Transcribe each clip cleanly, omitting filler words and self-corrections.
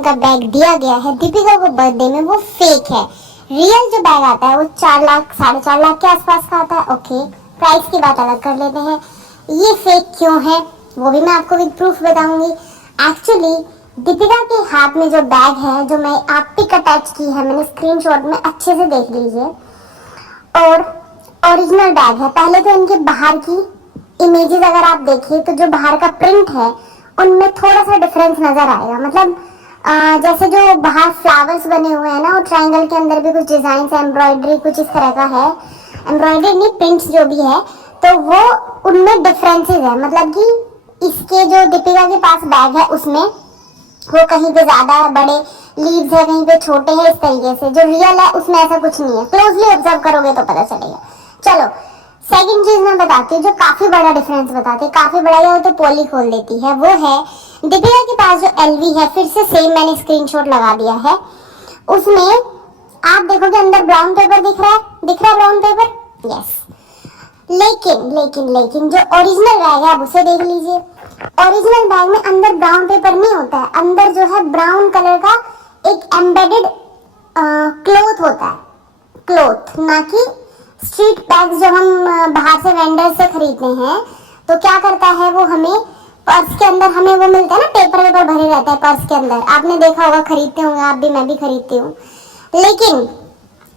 का बैग दिया गया है दीपिका को बर्थडे में, वो फेक है। रियल जो बैग आता है वो 4 लाख 4.5 लाख के आसपास का आता है। ओके, प्राइस की बात अलग कर लेते हैं। ये फेक क्यों है वो भी मैं आपको विद प्रूफ बताऊंगी। एक्चुअली दीपिका के हाथ में जो बैग है, जो मैं आप पिक अटैच की है, मैंने स्क्रीनशॉट में अच्छे से देख लीजिए, और ओरिजिनल बैग है। पहले तो इनके बाहर की इमेजेस अगर आप देखिए तो जो बाहर का प्रिंट है उनमें थोड़ा सा डिफरेंस नजर आएगा। मतलब जैसे जो बाहर फ्लावर्स बने हुए हैं ना, वो ट्रायंगल के अंदर भी कुछ डिजाइन है, एम्ब्रॉयडरी कुछ इस तरह का है। एम्ब्रॉयडरी नहीं, प्रिंट्स जो भी है, तो वो उनमें डिफरेंसेस है। मतलब कि इसके जो दीपिका के पास बैग है उसमें वो कहीं पे ज्यादा बड़े लीव्स है, कहीं पे छोटे हैं, इस तरीके से। जो रियल है उसमें ऐसा कुछ नहीं है, क्लोजली ऑब्जर्व करोगे तो पता चलेगा। चलो सेकंड चीज मैं बताती हूँ जो काफी बड़ा डिफरेंस बताती है, काफी बड़ा है, वो तो पोली खोल देती है। वो है दीपिका के पास जो एलवी है, फिर से सेम मैंने स्क्रीनशॉट लगा दिया है, उसमें आप देखोगे अंदर ब्राउन पेपर दिख रहा है ब्राउन पेपर, यस। लेकिन जो ओरिजिनल बैग है आप उसे देख लीजिए। ओरिजिनल बैग में अंदर ब्राउन पेपर नहीं होता है, अंदर जो है ब्राउन कलर का एक एम्बेडेड क्लॉथ होता है, क्लॉथ, ना कि स्ट्रीट बैग्स जो हम बाहर से वेंडर से खरीदते हैं। तो क्या करता है वो, हमें पर्स के अंदर हमें वो मिलता है ना, पेपर भरे रहते हैं पर्स के अंदर, आपने देखा होगा, खरीदते होंगे आप भी, मैं भी खरीदती हूँ। लेकिन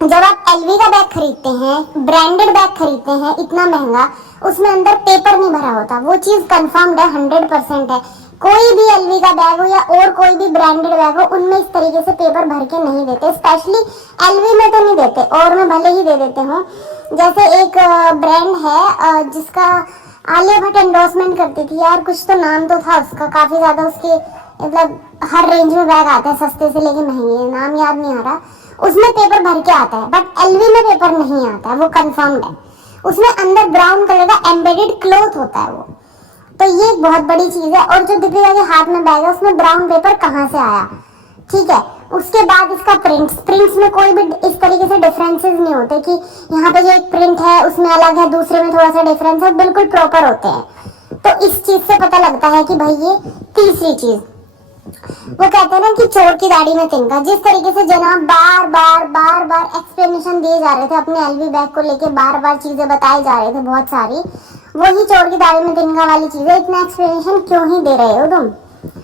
जब आप एलवी का बैग खरीदते हैं, ब्रांडेड बैग खरीदते हैं इतना महंगा, उसमें अंदर पेपर नहीं भरा होता। वो चीज कंफर्म्ड है, 100% है। कोई भी एलवी का बैग हो या और कोई भी ब्रांडेड बैग हो, उनमें इस तरीके से पेपर भर के नहीं देते। स्पेशली एलवी में तो नहीं देते, और में भले ही दे देते हो। जैसे एक ब्रांड है जिसका आलिया भट्ट एंडोर्समेंट करती थी यार, कुछ तो नाम तो था उसका, काफी ज्यादा उसके मतलब हर रेंज में बैग आते हैं, सस्ते से लेके महंगे, नाम याद नहीं आ रहा। उसमें पेपर भर के आता है, बट एलवी में पेपर नहीं आता है, वो कंफर्म्ड है। उसमें अंदर ब्राउन कलर का एम्बेडेड क्लॉथ होता है वो। तो ये एक बहुत बड़ी चीज है। और जो दीपिका के हाथ में बैग है उसमें ब्राउन पेपर कहाँ से आया, ठीक है। उसके बाद इसका प्रिंट्स में कोई भी इस तरीके से डिफरेंसेस नहीं होते कि यहाँ पे जो एक प्रिंट है उसमें अलग है, दूसरे में थोड़ा सा डिफरेंस है, बिल्कुल प्रॉपर होते हैं। तो इस चीज से पता लगता है कि भाई ये तीसरी चीज, वो कहते हैं ना कि चोर की दाढ़ी में तिनका। जिस तरीके से जनाब बार बार एक्सप्लेनेशन दिए जा रहे थे अपने एलवी बैग को लेके, बार चीजें बताए जा रहे थे बहुत सारी, वही चोर की दाढ़ी में तिनका वाली चीज है। इतना एक्सप्लेनेशन क्यों ही दे रहे हो तुम,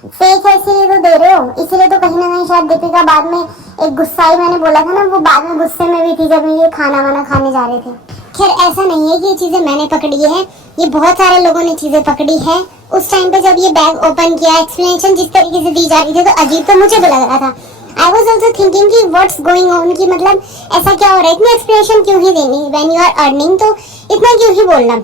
फेक है इसीलिए तो दे रहे हो। इसीलिए तो कहीं ना कहीं शायद दीपिका बाद में एक गुस्साई, मैंने बोला था ना, वो बाद में गुस्से में भी थी जब ये खाना वाना खाने जा रहे थे। खैर ऐसा नहीं है कि ये चीजें मैंने पकड़ी है, ये बहुत सारे लोगों ने चीजें पकड़ी है। उस टाइम पे जब ये बैग ओपन किया, एक्सप्लेनेशन जिस तरीके से दी जा रही थी, तो अजीब तो मुझे भी लग रहा था। आई वॉज ऑल्सो थिंकिंग कि व्हाट्स गोइंग ऑन, की मतलब ऐसा क्या हो रहा है, इतनी एक्सप्लेनेशन क्यों ही देनी, व्हेन यू आर अर्निंग तो इतना क्यों ही बोलना।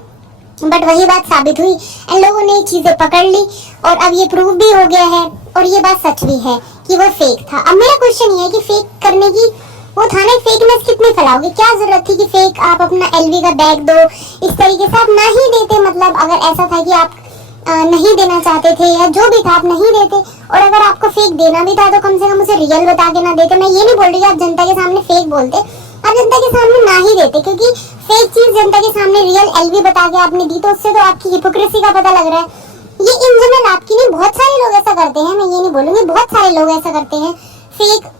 बट वही बात साबित हुई, इन लोगों ने चीजें पकड़ ली और अब ये प्रूव भी हो गया है, और ये बात सच भी है कि वो फेक था। अब मेरा क्वेश्चन ये है कि फेक करने की वो था ना, फेकनेस कितनी फैलाओगे, क्या जरूरत थी कि फेक आप अपना एलवी का बैग दो इस तरीके से, आप ना ही देते। मतलब अगर ऐसा था कि आप नहीं देना चाहते थे या जो भी था, आप नहीं देते। और अगर आपको फेक देना भी था तो कम से कम उसे रियल बता के ना देते। मैं ये नहीं बोल रही आप जनता के सामने फेक बोलते, आप जनता के सामने ना ही देते, क्योंकि फेक चीज जनता के सामने रियल एलवी बता के आपने दी, तो उससे तो आपकी हिपोक्रेसी का पता लग रहा है। ये इन जनरल आपकी नहीं, बहुत सारे लोग ऐसा करते हैं, मैं ये नहीं बोलूंगी, बहुत सारे लोग ऐसा करते हैं फेक।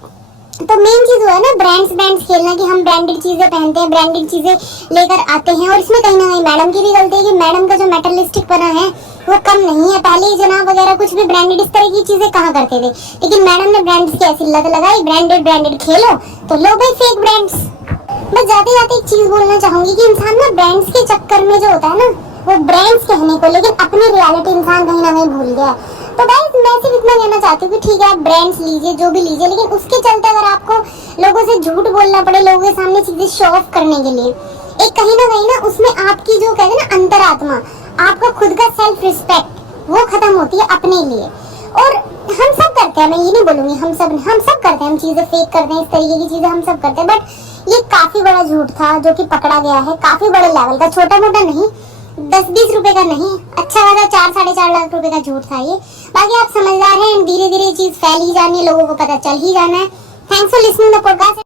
तो मेन चीज वो है ना, ब्रांड्स खेलना, कि हम ब्रांडेड चीजें पहनते हैं, ब्रांडेड चीजें लेकर आते हैं। और इसमें कहीं ना कहीं मैडम की भी गलती है कि मैडम का जो मेटलिस्टिक बना है वो कम नहीं है। पहले ही जनाब वगैरह कुछ भी ब्रांडेड इस तरह की चीजें कहाँ करते थे, लेकिन मैडम ने ब्रांड्स की ऐसी लत लगाई, ब्रांडेड खेलो तो लो भाई फेक ब्रांड्स। बस जाते जाते एक चीज बोलना चाहूंगी कि इंसान ना ब्रांड्स के चक्कर में जो होता है ना, वो ब्रांड्स कहने को, लेकिन अपनी रियलिटी इंसान कहीं ना कहीं भूल गया है। तो गाइस मैं सिर्फ इतना कहना चाहती हूँ कि ठीक है आप ब्रांड्स लीजिए, जो भी लीजिए, लेकिन उसके चलते अगर आपको लोगों से झूठ बोलना पड़े, लोगों के सामने चीजें शो ऑफ करने के लिए, एक कहीं ना उसमें आपकी जो कहते हैं ना अंतरात्मा, आपका खुद का सेल्फ रिस्पेक्ट, वो खत्म होती है अपने लिए। और हम सब करते हैं, मैं ये नहीं बोलूंगी हम सब करते हैं, हम चीजें फेक करते हैं, इस तरीके की चीजें हम सब करते हैं। बट ये काफी बड़ा झूठ था जो कि पकड़ा गया है, काफी बड़े लेवल का, छोटा मोटा नहीं, 10-20 रुपए का नहीं, अच्छा खासा 4-4.5 लाख रुपए का झूठ था ये। बाकी आप समझदार हैं, धीरे धीरे ये चीज फैल ही जानी है, लोगों को पता चल ही जाना है। Thanks for listening the podcast.